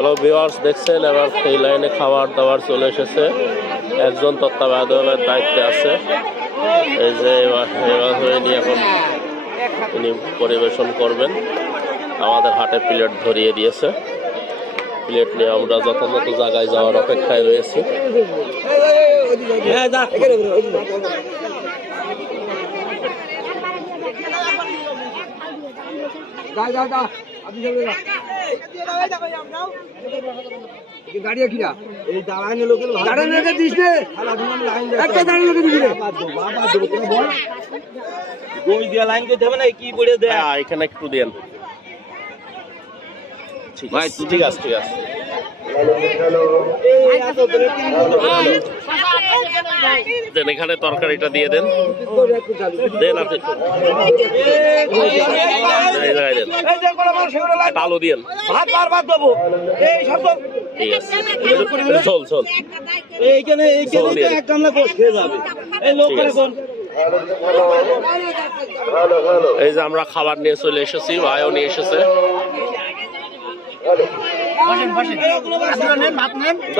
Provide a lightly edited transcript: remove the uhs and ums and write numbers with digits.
Hello viewers, দেখছেন এবার এই লাইনে খাবার দাবার চলে এসেছে। একজন তত্ত্বাবধানের দায়িত্বে আছে। এই যে এবার এখন তিনি পরিবেশন করবেন। আমাদের হাটে প্লেট ধরিয়ে দিয়েছে। প্লেট নিয়ে আমরা যথাযথ জায়গায় যাওয়ার অপেক্ষায় রয়েছি। এখানে একটু দেন। ঠিক আছে ঠিক আছে। দেন এখানে তরকারিটা দিয়ে দেন। দেন আপনি আলু দিয়েন। ঠিক আছে, চল চল। এই যে আমরা খাবার নিয়ে চলে এসেছি, ভাইও নিয়ে এসেছে।